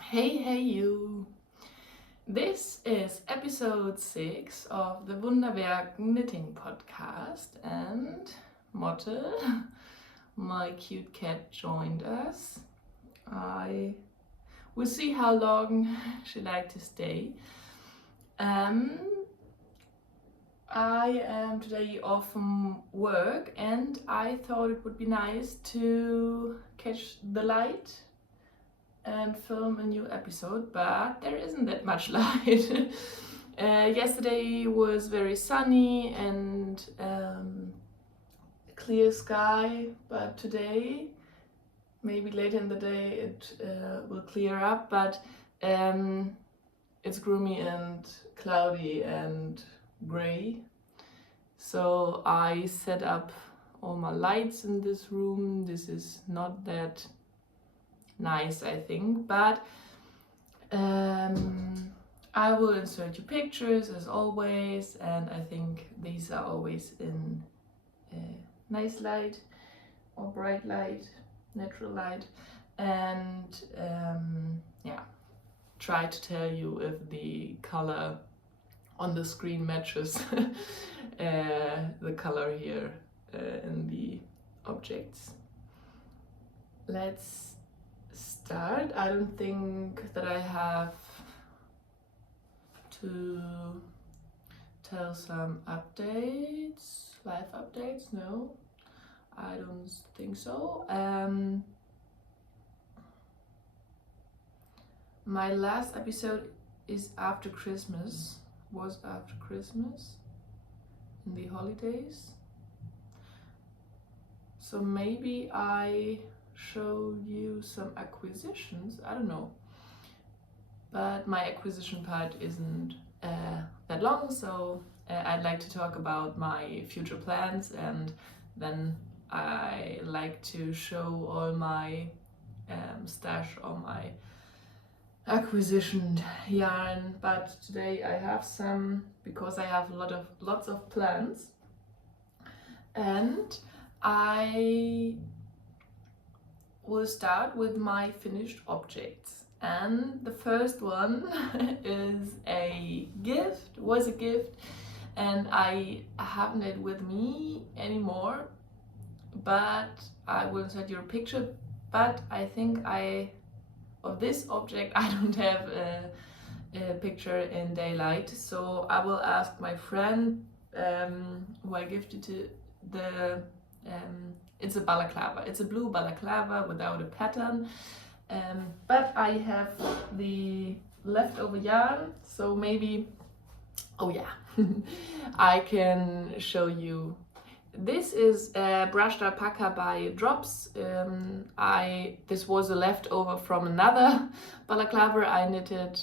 Hey you! This is episode 6 of the Wunder Werken knitting podcast, and Motte, my cute cat, joined us. We'll see how long she likes to stay. I am today off from work, and I thought it would be nice to catch the light and film a new episode, but there isn't that much light. Yesterday was very sunny and clear sky, but today, maybe later in the day, it will clear up, but it's gloomy and cloudy and gray. So I set up all my lights in this room. This is not that nice, I think, but I will insert you pictures as always, and I think these are always in nice light or bright light, natural light, and try to tell you if the color on the screen matches the color here in the objects. Let's start. I don't think that I have to tell some updates, live updates. No, I don't think so. My last episode is after Christmas, was after Christmas, in the holidays. So maybe I show you some acquisitions, I don't know. But my acquisition part isn't that long, so I'd like to talk about my future plans, and then I like to show all my stash, all my acquisition yarn. But today I have some, because I have lots of plans, and I will start with my finished objects. And the first one is was a gift, and I haven't it with me anymore, but I will insert your picture. But I think of this object I don't have a picture in daylight, so I will ask my friend who I gifted to it's a balaclava. It's a blue balaclava without a pattern, but I have the leftover yarn, so maybe, oh yeah, I can show you. This is a brushed alpaca by Drops. This was a leftover from another balaclava I knitted,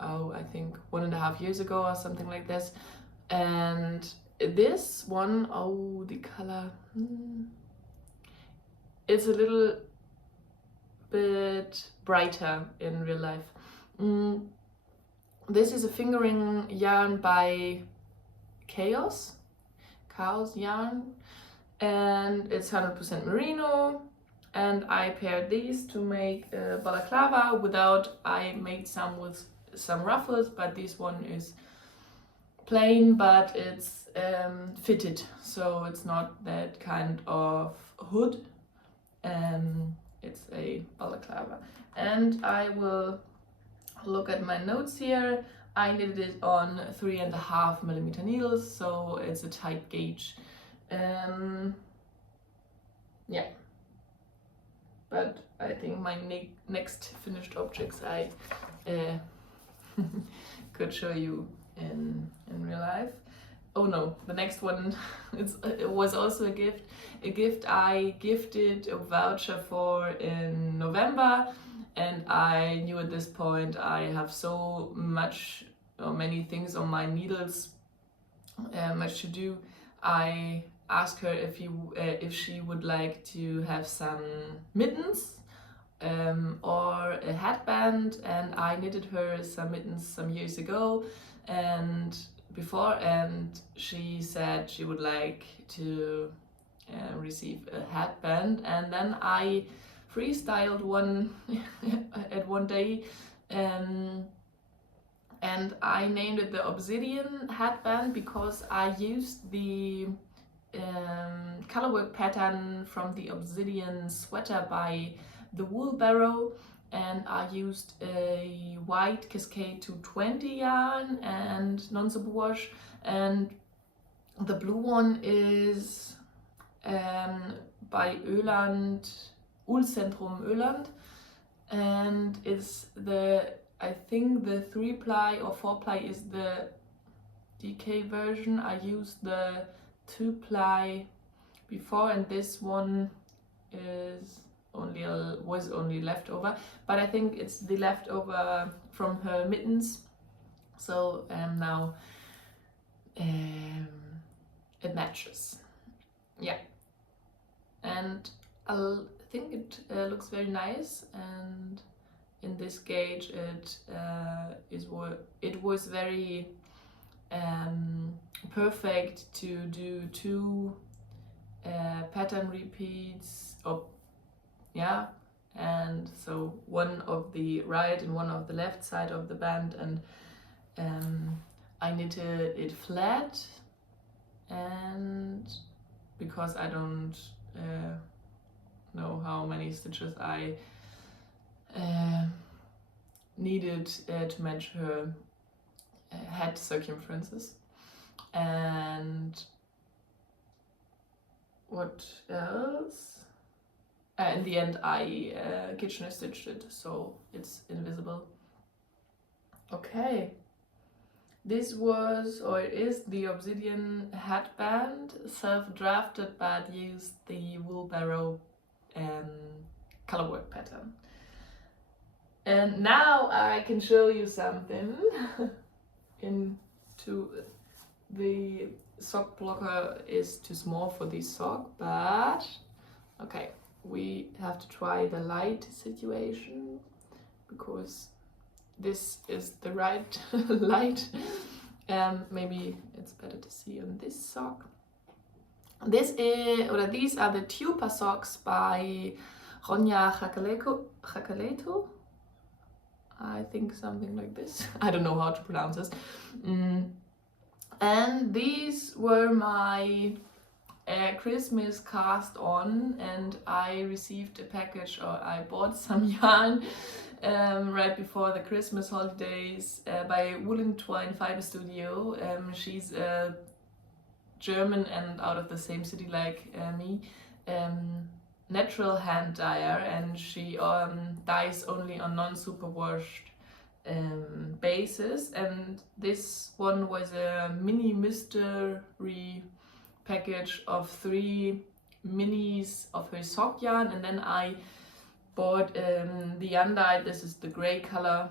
I think 1.5 years ago or something like this, and this one, the color, it's a little bit brighter in real life. This is a fingering yarn by Chaos yarn, and it's 100% merino, and I paired these to make a balaclava I made some with some ruffles, but this one is plain, but it's fitted, so it's not that kind of hood. It's a balaclava, and I will look at my notes here. I knitted it on 3.5mm needles, so it's a tight gauge. Yeah, but I think my next finished objects I could show you in real life. Oh no, the next one, it was also a gift I gifted a voucher for in November, and I knew at this point I have so many things on my needles, much to do. I asked her if she would like to have some mittens or a headband, and I knitted her some mittens some years ago, and before, and she said she would like to receive a headband, and then I freestyled one at one day, and I named it the Obsidian headband because I used the colorwork pattern from the Obsidian sweater by the Woolbarrow, and I used a white Cascade 220 yarn and non-superwash, and the blue one is by Öland, Ullzentrum Öland, and it's I think the 3-ply or 4-ply is the DK version. I used the 2-ply before, and this one is was only leftover, but I think it's the leftover from her mittens, so now it matches. Yeah, and I think it looks very nice, and in this gauge it was very perfect to do 2 pattern repeats, and so one of the right and one of the left side of the band, and I knitted it flat, and because I don't know how many stitches I needed to match her head circumferences. And what else? In the end I kitchen stitched it, so it's invisible. Okay, this was, or it is, the Obsidian headband, self-drafted, but used the Woolbarrow colorwork pattern. And now I can show you something. The sock blocker is too small for this sock, but okay, we have to try the light situation because this is the right light. Maybe it's better to see on this sock. These are the Tupa socks by Ronja Chakaleto. I think something like this. I don't know how to pronounce this. And these were my Christmas cast on, and I received a package, or I bought some yarn right before the Christmas holidays by Woolen Twine Fiber Studio. She's a German and out of the same city like me, natural hand dyer, and she dyes only on non-superwashed basis, and this one was a mini mystery package of 3 minis of her sock yarn, and then I bought the undyed, this is the grey color,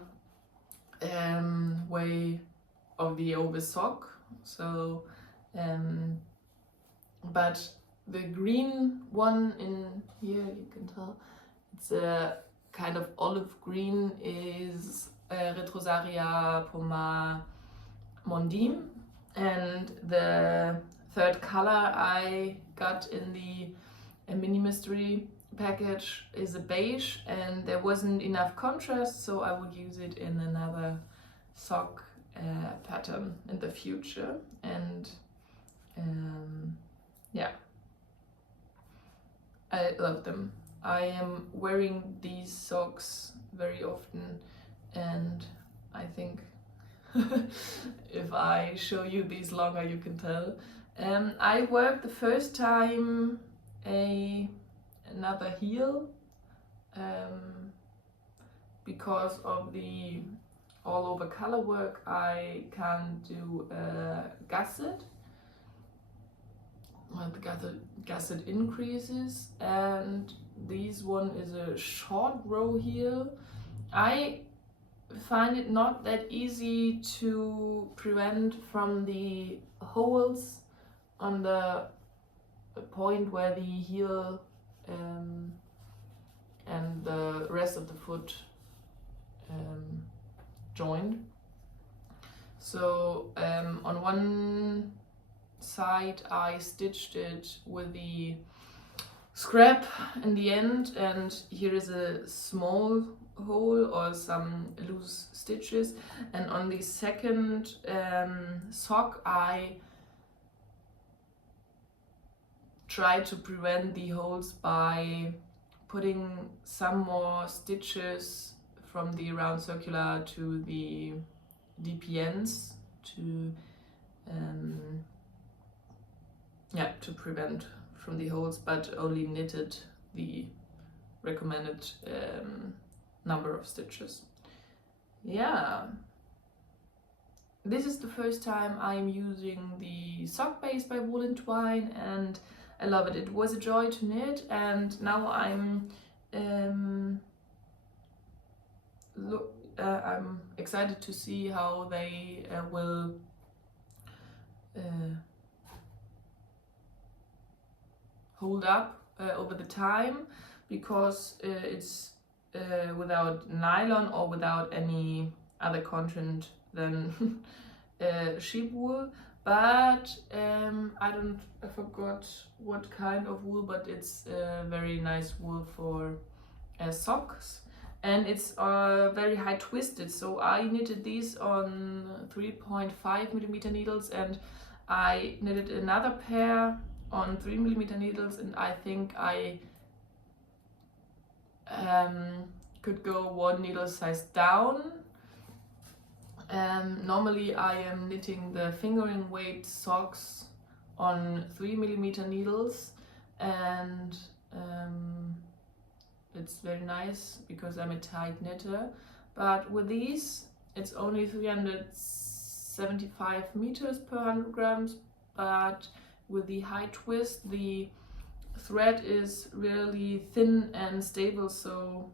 way of the over sock, so but the green one in here, you can tell it's a kind of olive green, is Retrosaria Poma Mondim, and the third color I got in the mini mystery package is a beige, and there wasn't enough contrast, so I would use it in another sock pattern in the future. And yeah, I love them. I am wearing these socks very often, and I think if I show you these longer you can tell. I worked the first time another heel because of the all over color work. I can't do gusset. Well, the gusset increases, and this one is a short row heel. I find it not that easy to prevent from the holes on the point where the heel and the rest of the foot joined. So on one side I stitched it with the scrap in the end, and here is a small hole or some loose stitches, and on the second sock I try to prevent the holes by putting some more stitches from the round circular to the DPNs to prevent from the holes, but only knitted the recommended number of stitches. Yeah, this is the first time I'm using the sock base by Wool & Twine, and I love it. It was a joy to knit, and now I'm excited to see how they will hold up over the time, because it's without nylon or without any other content than sheep wool. But I forgot what kind of wool, but it's a very nice wool for socks, and it's very high twisted. So I knitted these on 3.5mm needles, and I knitted another pair on 3mm needles, and I think I could go one needle size down. Normally I am knitting the fingering weight socks on 3mm needles, and it's very nice because I'm a tight knitter. But with these it's only 375 meters per 100 grams, but with the high twist the thread is really thin and stable, so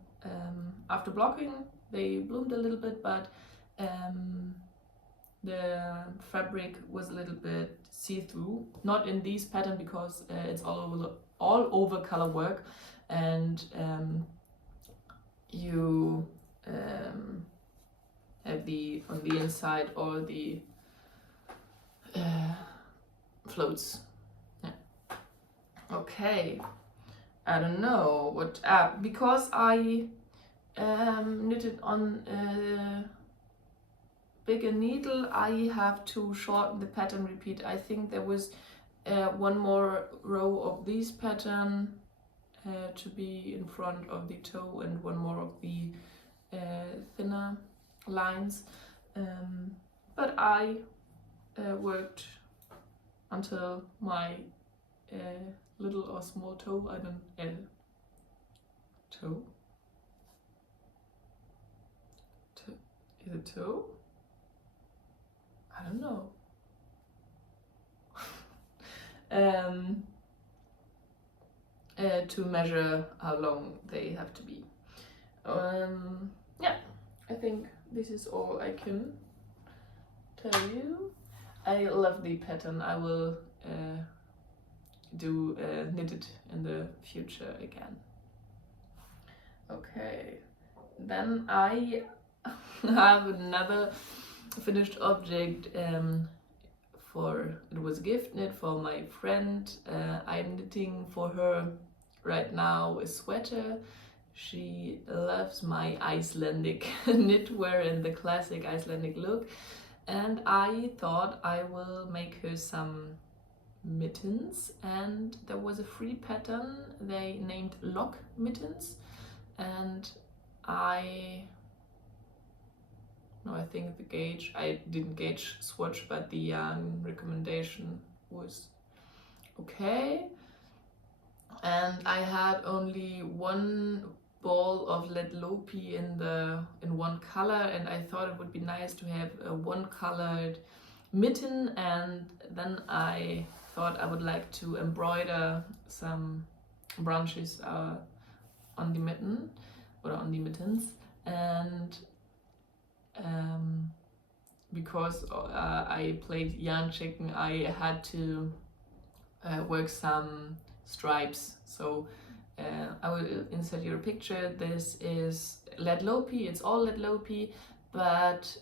after blocking they bloomed a little bit, but the fabric was a little bit see-through. Not in this pattern because it's all over color work, and you have the on the inside all the floats. Yeah. Okay, I don't know what because I knitted on bigger needle, I have to shorten the pattern repeat. I think there was one more row of this pattern to be in front of the toe, and one more of the thinner lines, but I worked until my little or small toe, I don't toe? Is it toe? I don't know. To measure how long they have to be. Yeah, I think this is all I can tell you. I love the pattern. I will do knit it in the future again. Okay, then I have another finished object it was gift knit for my friend. I'm knitting for her right now a sweater. She loves my Icelandic knitwear and the classic Icelandic look, and I thought I will make her some mittens, and there was a free pattern they named lock mittens, and I think the gauge, I didn't gauge swatch, but the yarn recommendation was okay. And I had only one ball of lead lopi in one color, and I thought it would be nice to have a one colored mitten, and then I thought I would like to embroider some branches on the mitten or on the mittens, and because I played yarn chicken, I had to work some stripes. So I will insert your picture. This is lead lopi, it's all lead lopi, but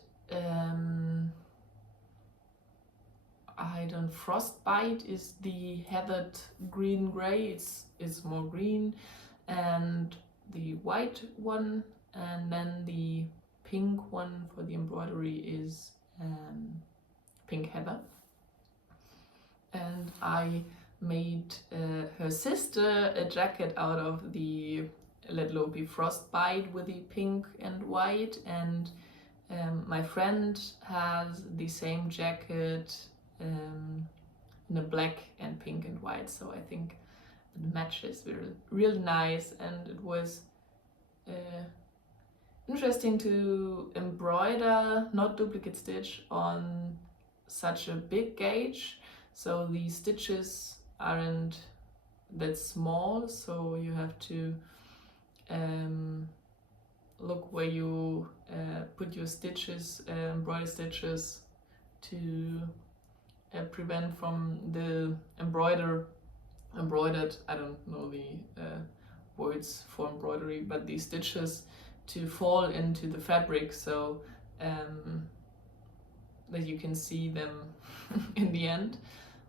frostbite is the heathered green-gray, it's more green, and the white one, and then the pink one for the embroidery is pink heather. And I made her sister a jacket out of the Let Low Be Frostbite with the pink and white, and my friend has the same jacket in a black and pink and white, so I think the match is really nice, and it was interesting to embroider, not duplicate stitch, on such a big gauge, so the stitches aren't that small, so you have to look where you put your stitches, embroidery stitches, to prevent from the embroidered, I don't know the words for embroidery, but the stitches to fall into the fabric, so that you can see them in the end.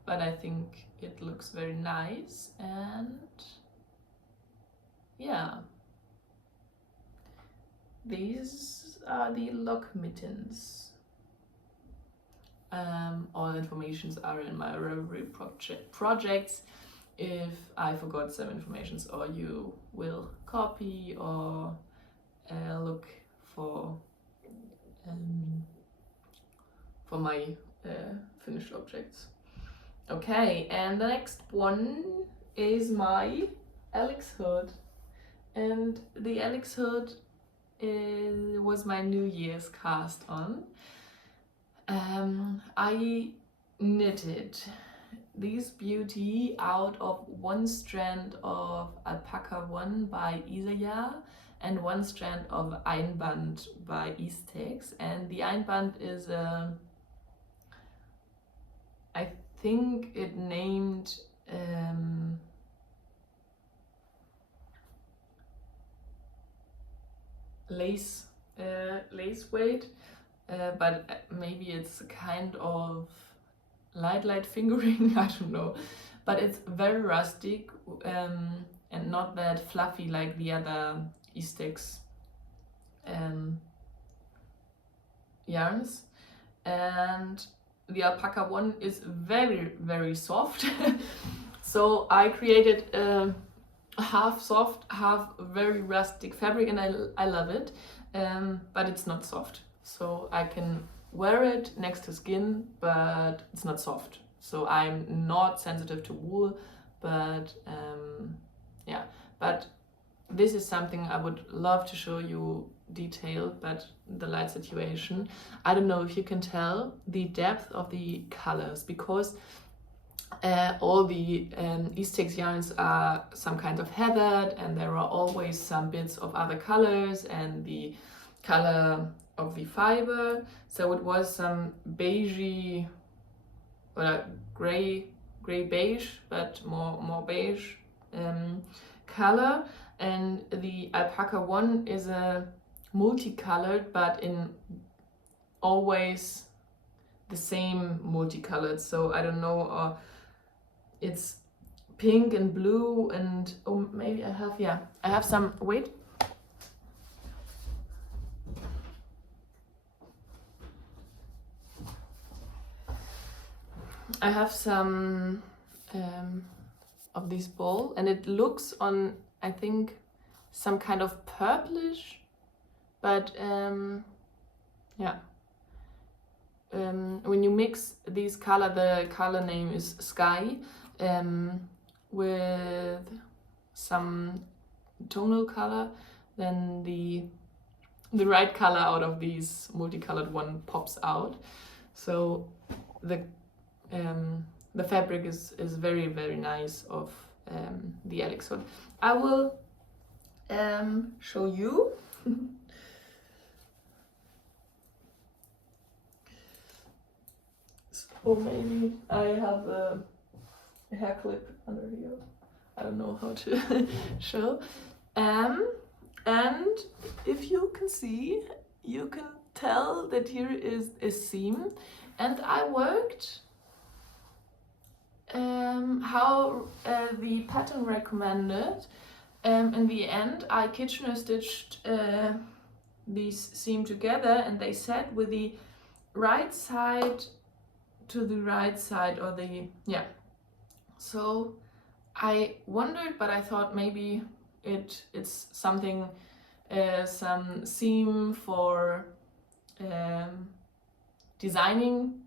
But I think it looks very nice, and yeah. These are the lock mittens. All informations are in my Ravelry projects. If I forgot some informations, or you will copy or look for my finished objects. Okay, and the next one is my Alex hood, and the Alex hood was my New Year's cast on. I knitted this beauty out of one strand of Alpaca One by Isaya and one strand of Einband by Eastex, and the Einband is I think it named lace weight, but maybe it's a kind of light fingering, I don't know, but it's very rustic and not that fluffy like the other Eastex yarns. And the Alpaca One is very soft. So I created half soft, half very rustic fabric, and I love it, but it's not soft, so I can wear it next to skin, but it's not soft. So I'm not sensitive to wool, but yeah, but this is something I would love to show you detailed, but the light situation, I don't know if you can tell the depth of the colors, because all the Eastex yarns are some kind of heathered, and there are always some bits of other colors and the color of the fiber. So it was some beigey or gray beige, but more beige color. And the Alpaca One is a multicolored, but in always the same multicolored. So I don't know, it's pink and blue, and oh, maybe I have some, wait. I have some of this ball, and it looks on, I think, some kind of purplish, but yeah. When you mix these color, the color name is Sky, with some tonal color, then the right color out of these multicolored one pops out. So the fabric is very nice of the Alex hood. I will show you. Or maybe I have a hair clip under here. I don't know how to show. And if you can see, you can tell that here is a seam, and I worked how the pattern recommended. In the end, I Kitchener stitched these seam together, and they sat with the right side to the right side, or the, yeah. So I wondered, but I thought maybe it's something, some seam for designing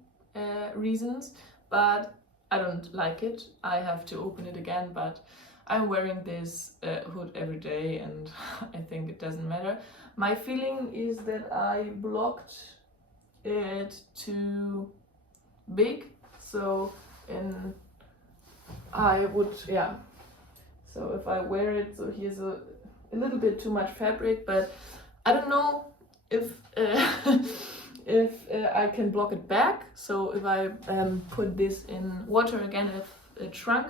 reasons, but I don't like it. I have to open it again, but I'm wearing this hood every day, and I think it doesn't matter. My feeling is that I blocked it too big, so I would, yeah. So if I wear it, so here's a little bit too much fabric, but I don't know if if I can block it back. So if I put this in water again, if it shrunk,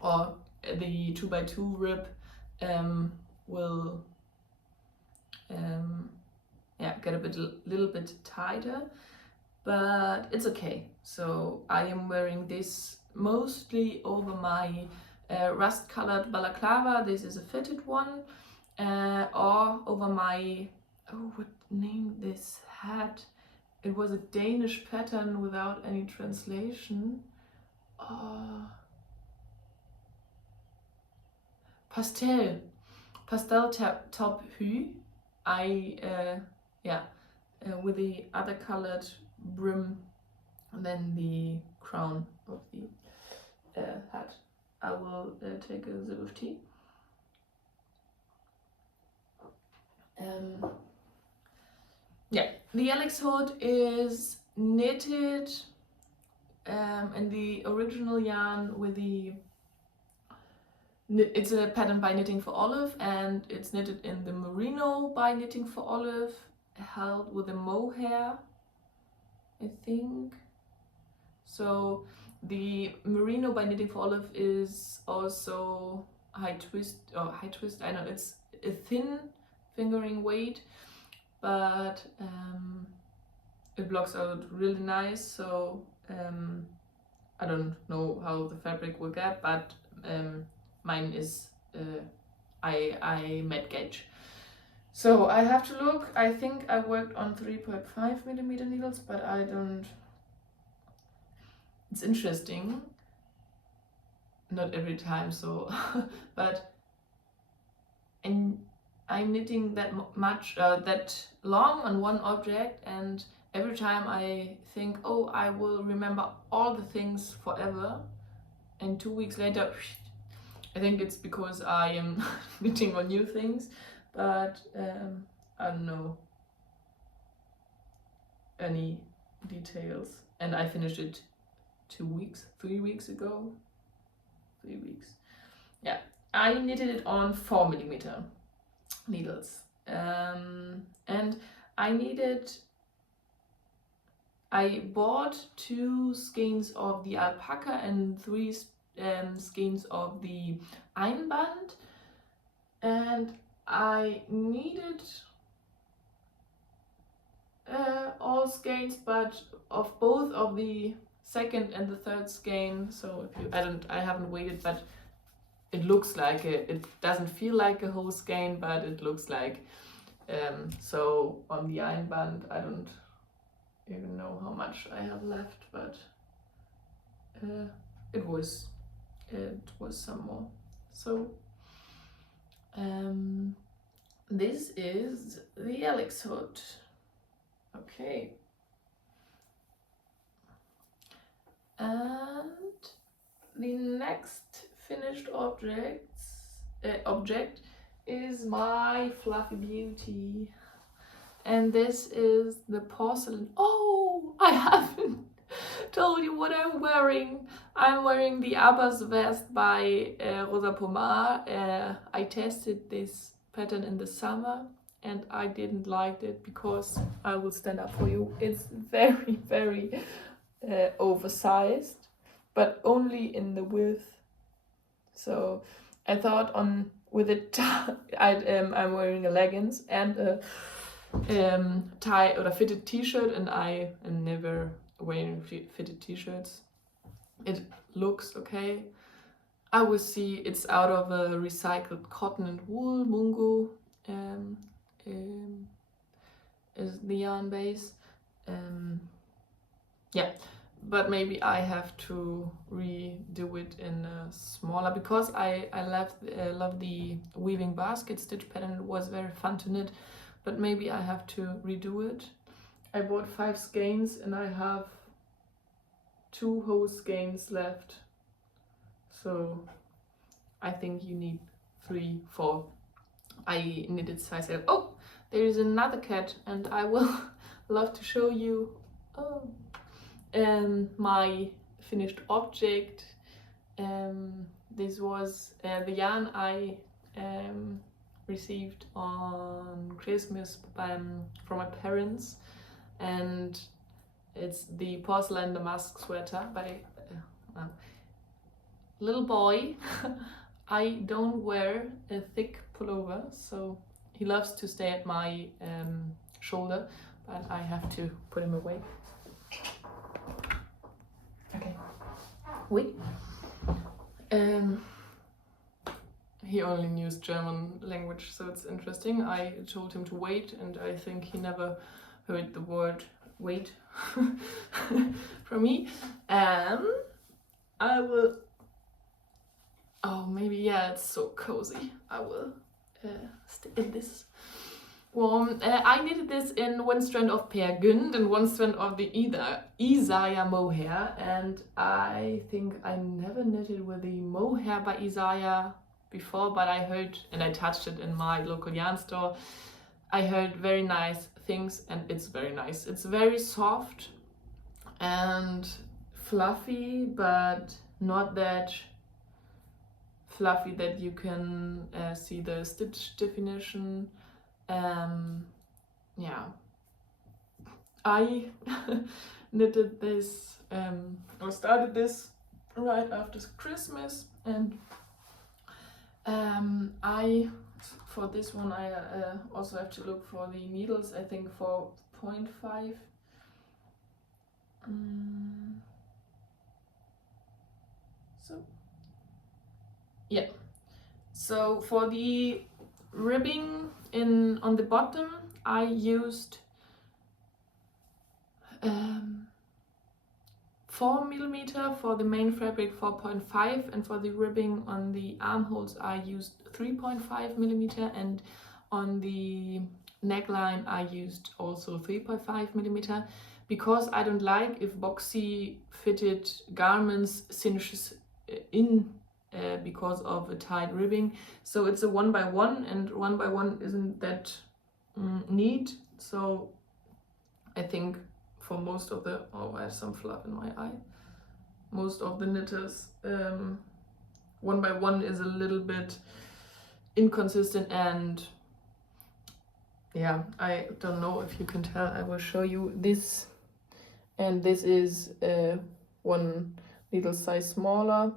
or the 2x2 rib will get a little bit tighter, but it's okay. So I am wearing this mostly over my rust colored balaclava. This is a fitted one, or over my, oh, what name this hat? It was a Danish pattern without any translation. Pastel top hue. With the other colored brim than the crown of the hat. I will take a sip of tea. The Alex hood is knitted in the original yarn with the, it's a pattern by Knitting for Olive, and it's knitted in the merino by Knitting for Olive, held with a mohair, I think. So the merino by Knitting for Olive is also high twist, I know it's a thin fingering weight, but it blocks out really nice. So I don't know how the fabric will get, but mine is I met gauge. So I have to look. I think I worked on 3.5 millimeter needles, but I don't. It's interesting. Not every time, so but I'm knitting that much, that long on one object, and every time I think, oh, I will remember all the things forever, and 2 weeks later, I think it's because I am knitting on new things, but I don't know any details. And I finished it 3 weeks ago. 3 weeks. Yeah, I knitted it on 4 millimeter needles, and I bought 2 skeins of the alpaca and 3 skeins of the Einband, and I needed all skeins, but of both of the second and the third skein. So if you, I haven't weighted, but it looks like it doesn't feel like a whole skein, but it looks like. So on the Einband, I don't even know how much I have left, but it was some more. So this is the Alex hood. Okay. And the next finished object is my fluffy beauty, and this is the porcelain. Oh, I haven't told you what I'm wearing. I'm wearing the Abbas vest by Rosa Pomar. I tested this pattern in the summer, and I didn't like it because I will stand up for you. It's very, very oversized, but only in the width. So I thought with it, I'm wearing a leggings and a tie or a fitted t-shirt, and I am never wearing fitted t-shirts. it looks okay. I will see. It's out of a recycled cotton and wool. Mungo is the yarn base. Yeah, but maybe I have to redo it in a smaller, because I love the weaving basket stitch pattern. It was very fun to knit, but maybe I have to redo it. I bought 5 skeins and I have 2 whole skeins left, so I think you need 3, 4. I knitted size 8. Oh, there is another cat, and I will love to show you my finished object. This was the yarn I received on Christmas from my parents, and it's the porcelain damask sweater by little boy. I don't wear a thick pullover, so he loves to stay at my shoulder, but I have to put him away. Okay, wait. He only knows German language, so it's interesting. I told him to wait, and I think he never heard the word wait from me. I will. Oh, maybe, yeah, it's so cozy. I will stick in this warm. I knitted this in 1 strand of Peer Gynt and 1 strand of the Isaiah mohair, and I think I never knitted with the mohair by Isaiah before, but I heard, and I touched it in my local yarn store, I heard very nice things, and it's very nice. It's very soft and fluffy, but not that fluffy that you can see the stitch definition. Yeah, I knitted this or started this right after Christmas, and for this one I also have to look for the needles. I think for 0.5. So yeah, so for the ribbing on the bottom I used 4mm, for the main fabric 4.5, and for the ribbing on the armholes I used 3.5mm, and on the neckline I used also 3.5mm, because I don't like if boxy fitted garments cinches in because of a tight ribbing. So it's a 1x1, and 1x1 isn't that neat. So I think for most of the, oh, I have some fluff in my eye. Most of the knitters, 1x1 is a little bit inconsistent, and yeah, I don't know if you can tell. I will show you this, and this is 1 needle size smaller.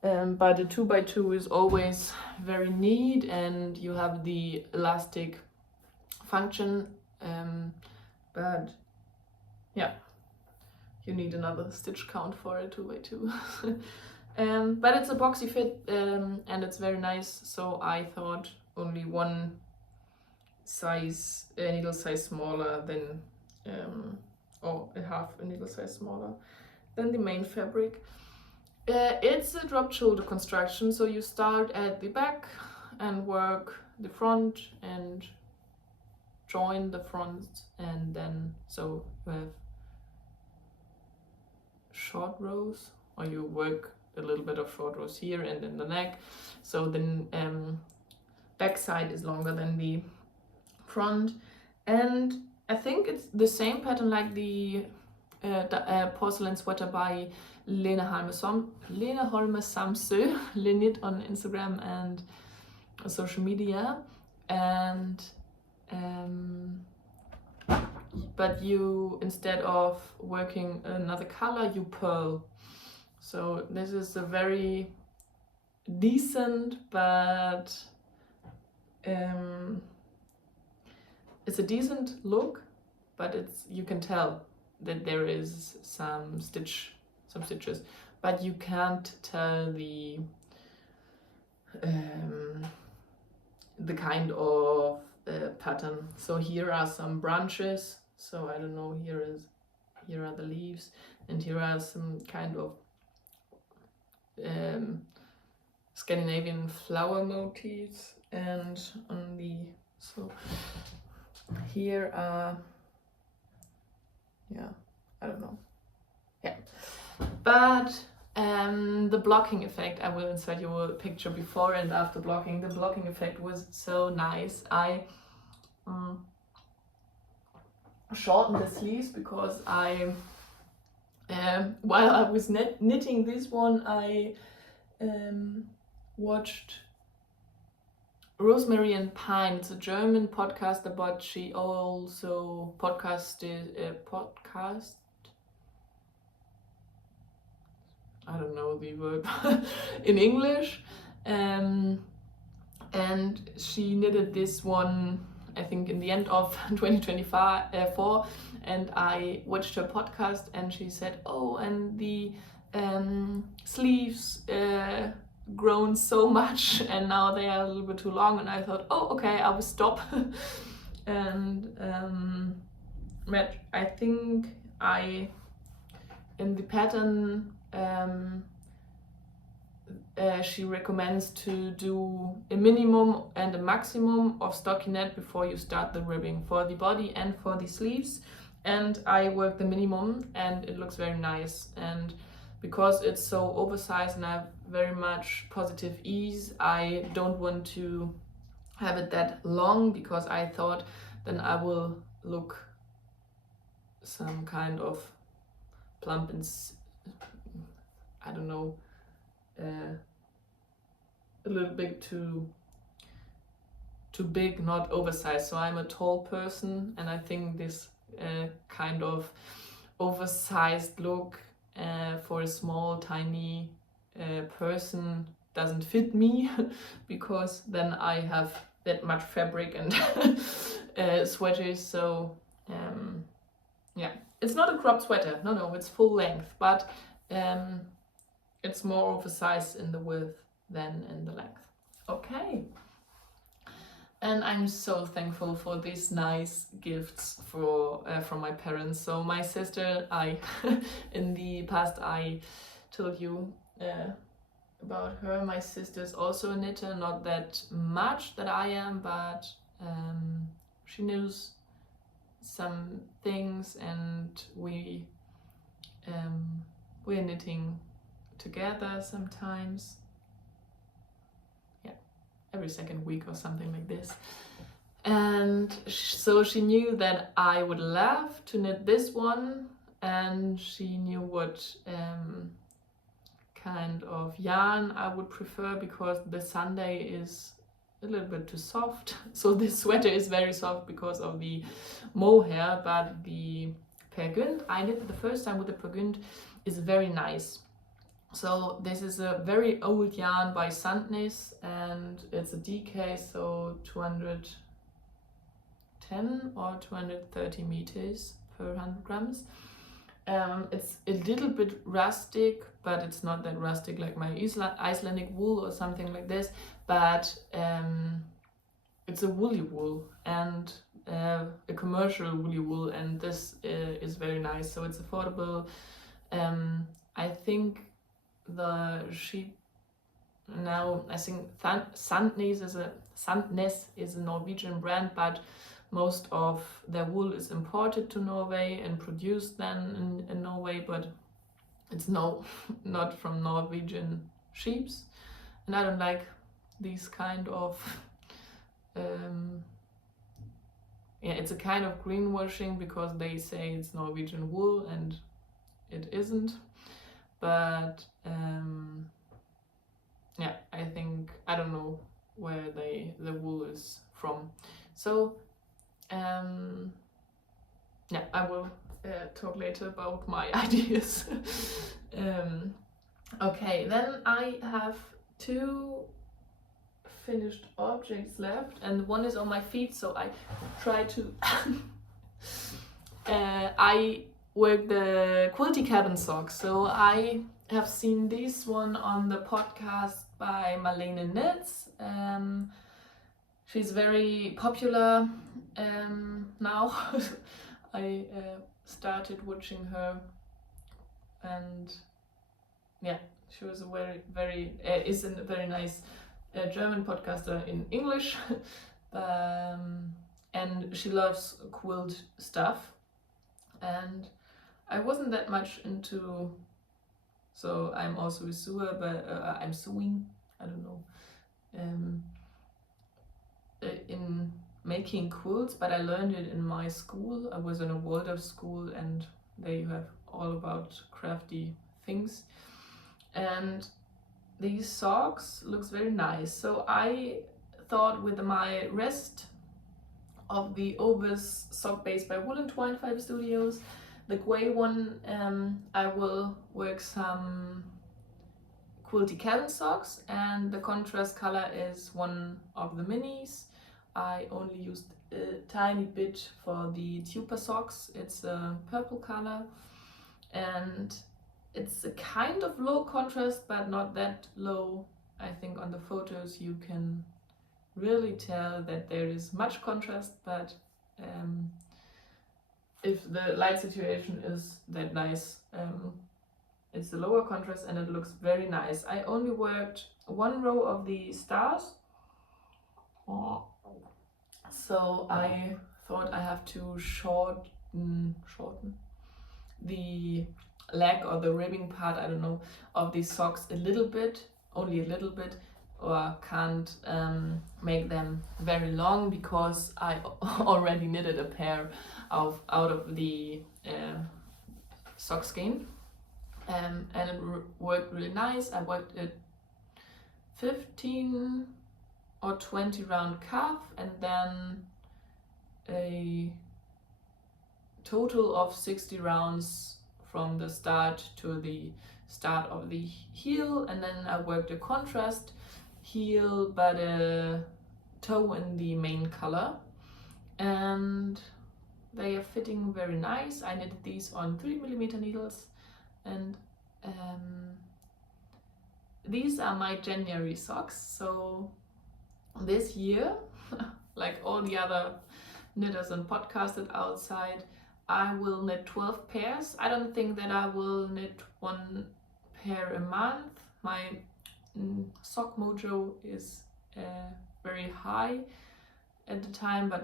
But a 2x2 is always very neat, and you have the elastic function, but yeah, you need another stitch count for a 2x2. But it's a boxy fit, and it's very nice, so I thought only 1 size, needle size smaller than, or a half a needle size smaller than the main fabric. It's a drop shoulder construction, so you start at the back and work the front and join the front, and then so you have short rows, or you work a little bit of short rows here and in the neck, so the back side is longer than the front. And I think it's the same pattern like the porcelain sweater by Lena Holme Samsø, Linit on Instagram and social media, and but you, instead of working another color, you purl. So this is a very decent, but it's a decent look, but it's, you can tell that there is some stitches, but you can't tell the kind of pattern. So here are some branches. So I don't know. Here are the leaves, and here are some kind of Scandinavian flower motifs, and on the here are I don't know, but the blocking effect, I will insert you a picture before and after blocking. The blocking effect was so nice. I shortened the sleeves because I while I was knitting this one, I watched Rosemary and Pine. It's a German podcaster, but she also I don't know the word in English, and she knitted this one, I think, in the end of 2024, and I watched her podcast, and she said, oh, and the sleeves grown so much, and now they are a little bit too long, and I thought, oh, okay, I will stop. And I think in the pattern, she recommends to do a minimum and a maximum of stockinette before you start the ribbing for the body and for the sleeves. And I work the minimum, and it looks very nice. And because it's so oversized and I have very much positive ease, I don't want to have it that long, because I thought then I will look some kind of plump and I don't know, a little bit too big, not oversized. So I'm a tall person, and I think this kind of oversized look for a small, tiny person doesn't fit me, because then I have that much fabric and sweaters. So it's not a cropped sweater. No, it's full length, but it's more oversized in the width than in the length. Okay. And I'm so thankful for these nice gifts from my parents. So my sister, in the past I told you about her. My sister is also a knitter, not that much that I am, but she knows some things, and we're knitting together sometimes. Every second week or something like this. And so she knew that I would love to knit this one, and she knew what kind of yarn I would prefer, because the Sunday is a little bit too soft. So this sweater is very soft because of the mohair, but the Per Gynt, I knit the first time with the Per Gynt, is very nice. So this is a very old yarn by Sandnes, and it's a DK, so 210 or 230 meters per 100 grams. It's a little bit rustic, but it's not that rustic like my Icelandic wool or something like this, but it's a woolly wool, and a commercial woolly wool, and this is very nice. So it's affordable. I think the sheep now, I think Sandnes is a Norwegian brand, but most of their wool is imported to Norway and produced then in Norway, but it's not from Norwegian sheeps, and I don't like these kind of it's a kind of greenwashing, because they say it's Norwegian wool and it isn't. But I think, I don't know where the wool is from. So I will talk later about my ideas. Okay, then I have 2 finished objects left, and one is on my feet, so I try to I work the quilty cabin socks. So I have seen this one on the podcast by Marlene Nitz. She's very popular now. I started watching her, and yeah, she was a is a very nice German podcaster in English, and she loves quilt stuff, and I wasn't that much into, so I'm also a sewer, but I'm sewing, I don't know, in making quilts, but I learned it in my school. I was in a Waldorf school, and there you have all about crafty things. And these socks looks very nice. So I thought with my rest of the Ovis sock base by Wool and Twine 5 Studios, the grey one, I will work some quilty cabin socks, and the contrast color is one of the minis. I only used a tiny bit for the tuber socks. It's a purple color, and it's a kind of low contrast, but not that low. I think on the photos you can really tell that there is much contrast, but if the light situation is that nice, it's the lower contrast, and it looks very nice. I only worked one row of the stars, so I thought I have to shorten the leg or the ribbing part, I don't know, of these socks a little bit, only a little bit, or can't make them very long, because I already knitted a pair out of the sock skein, and it worked really nice. I worked it 15 or 20 round cuff, and then a total of 60 rounds from the start to the start of the heel, and then I worked a contrast heel but a toe in the main color, and they are fitting very nice. I knitted these on 3mm needles, and these are my January socks. So this year, like all the other knitters and podcasters outside, I will knit 12 pairs. I don't think that I will knit one pair a month. My sock mojo is very high at the time, but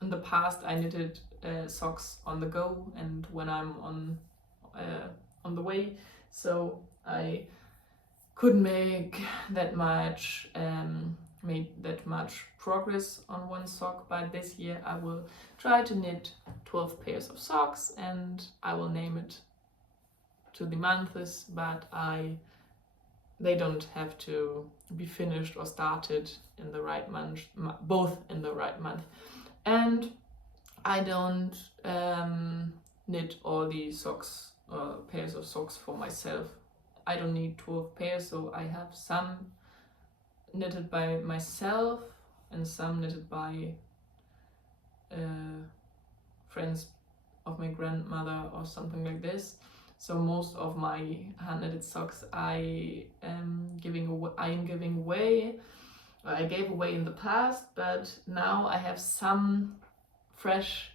in the past I knitted socks on the go and when I'm on the way, so I couldn't make that much progress on one sock. But this year I will try to knit 12 pairs of socks, and I will name it to the months, but they don't have to be finished or started in the right month, both in the right month. And I don't knit all the socks, pairs of socks for myself. I don't need 12 pairs, so I have some knitted by myself and some knitted by friends of my grandmother or something like this. So most of my hand knitted socks I am giving away. I gave away in the past, but now I have some fresh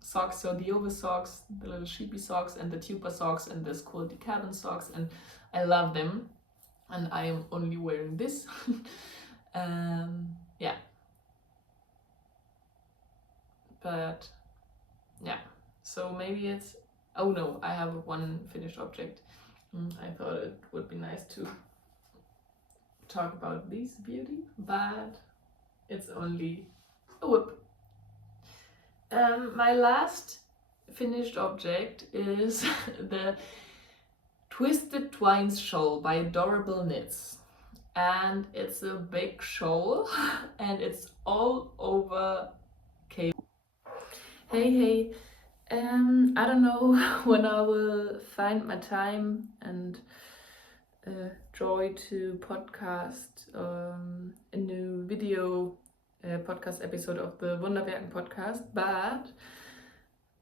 socks. So the Ovis socks, the little sheepy socks, and the tuber socks, and the quilty cabin socks, and I love them. And I am only wearing this. Yeah. But yeah, so maybe it's, oh no, I have one finished object. I thought it would be nice to talk about this beauty, but it's only a whip. My last finished object is the Twisted Twines shawl by Adorable Knits, and it's a big shawl and it's all over cable. Hey, I don't know when I will find my time and joy to podcast a new video podcast episode of the Wunder Werken podcast, but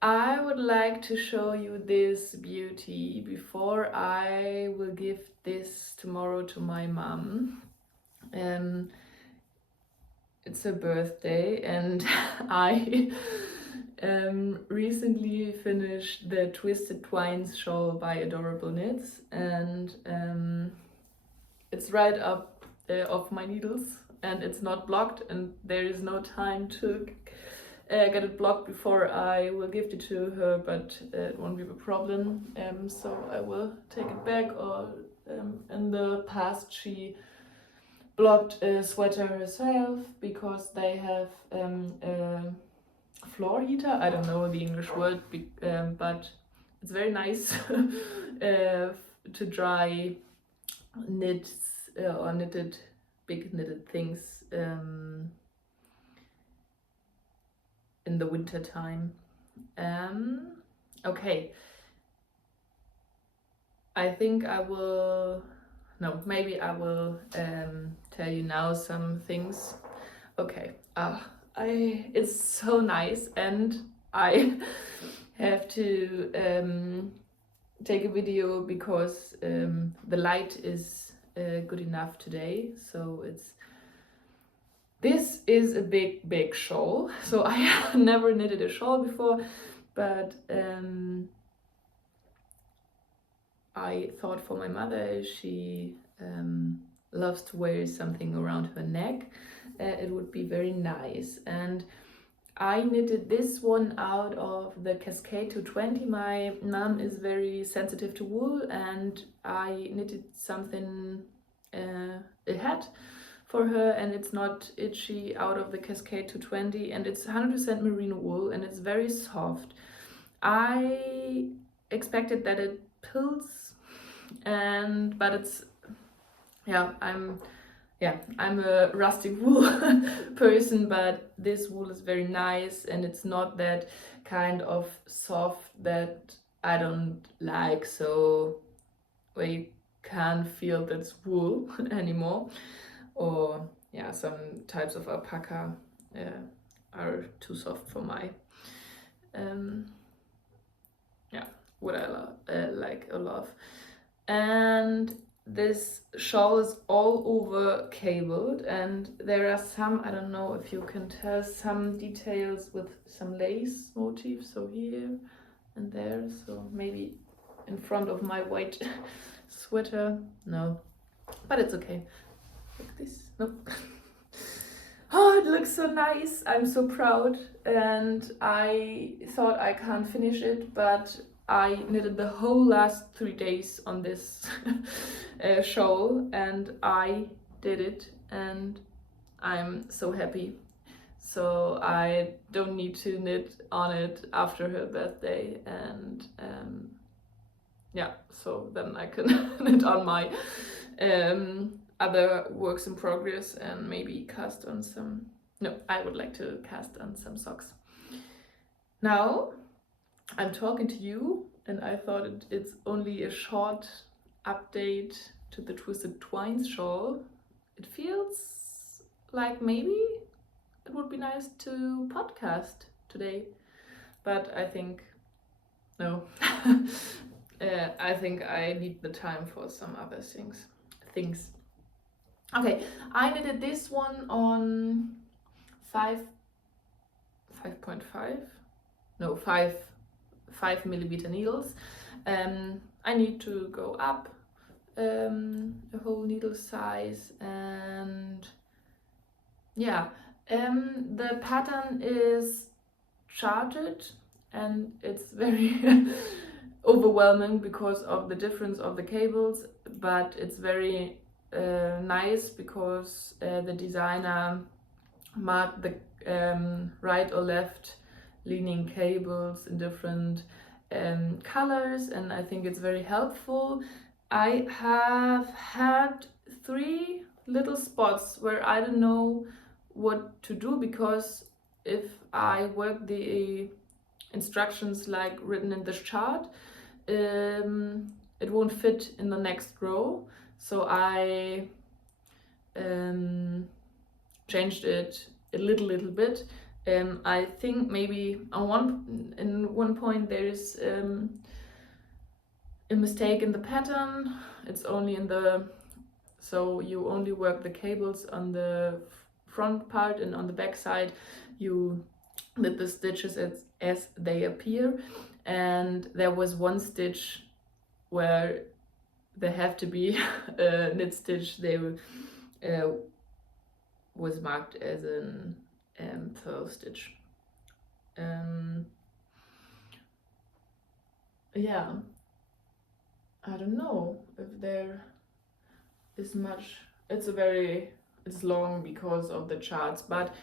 I would like to show you this beauty before I will give this tomorrow to my mom. It's her birthday, and I recently finished the Twisted Twines shawl by Adorable Knits, and it's right up of my needles, and it's not blocked, and there is no time to get it blocked before I will gift it to her, but it won't be a problem. So I will take it back. Or in the past she blocked a sweater herself because they have a floor heater. I don't know the English word, but it's very nice to dry knits or big knitted things in the winter time. Okay, I think I will, no, maybe I will tell you now some things. Okay, it's so nice, and I have to take a video because the light is good enough today. So this is a big shawl. So I never knitted a shawl before, but I thought for my mother, she loves to wear something around her neck. It would be very nice. And I knitted this one out of the Cascade 220. My mom is very sensitive to wool, and I knitted something, a hat for her, and it's not itchy, out of the Cascade 220, and it's 100% merino wool, and it's very soft. I expected that it pills, but it's, I'm a rustic wool person, but this wool is very nice, and it's not that kind of soft that I don't like, so we can't feel that's wool anymore. Or some types of alpaca are too soft for my what I like a lot. And this shawl is all over cabled, and there are some, I don't know if you can tell, some details with some lace motifs, so here and there, so maybe in front of my white sweater, no, but it's okay. Like this, no. Oh, it looks so nice. I'm so proud, and I thought I can't finish it, but I knitted the whole last 3 days on this shawl, and I did it, and I'm so happy. So I don't need to knit on it after her birthday, and so then I can knit on my other works in progress, and maybe cast on some, I would like to cast on some socks. Now I'm talking to you, and I thought it's only a short update to the Twisted Twines shawl. It feels like maybe it would be nice to podcast today, but I think no. I think I need the time for some other things. Okay, I knitted this one on 5 millimeter needles. I need to go up a whole needle size, and the pattern is charted, and it's very overwhelming because of the difference of the cables, but it's very nice because the designer marked the right or left leaning cables in different colors, and I think it's very helpful. I have had 3 little spots where I don't know what to do, because if I work the instructions like written in this chart, it won't fit in the next row. So I changed it a little bit I think maybe in one point there is a mistake in the pattern. It's only in the, so you only work the cables on the front part, and on the back side you did the stitches as they appear. And there was one stitch where there have to be a knit stitch. They was marked as an purl stitch. Yeah, I don't know if there is much. It's long because of the charts, but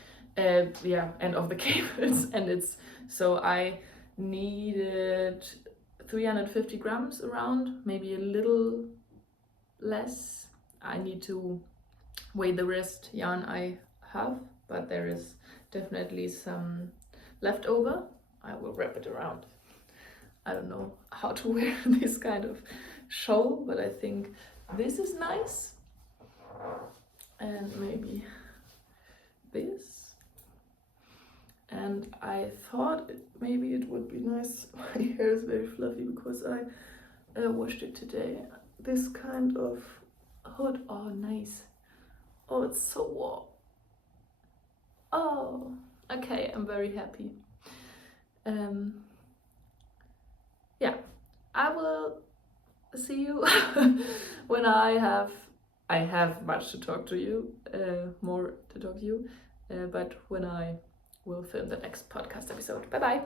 yeah, and of the cables, and it's, so I needed 350 grams around, maybe a little less. I need to weigh the rest yarn I have, but there is definitely some left over. I will wrap it around. I don't know how to wear this kind of shawl, but I think this is nice. And maybe this. And I thought maybe it would be nice. My hair is very fluffy because I washed it today. This kind of hood. Oh, nice. Oh, it's so warm. Oh, okay, I'm very happy. Yeah, I will see you when I have much to talk to you, more to talk to you, but when I will film the next podcast episode. Bye bye.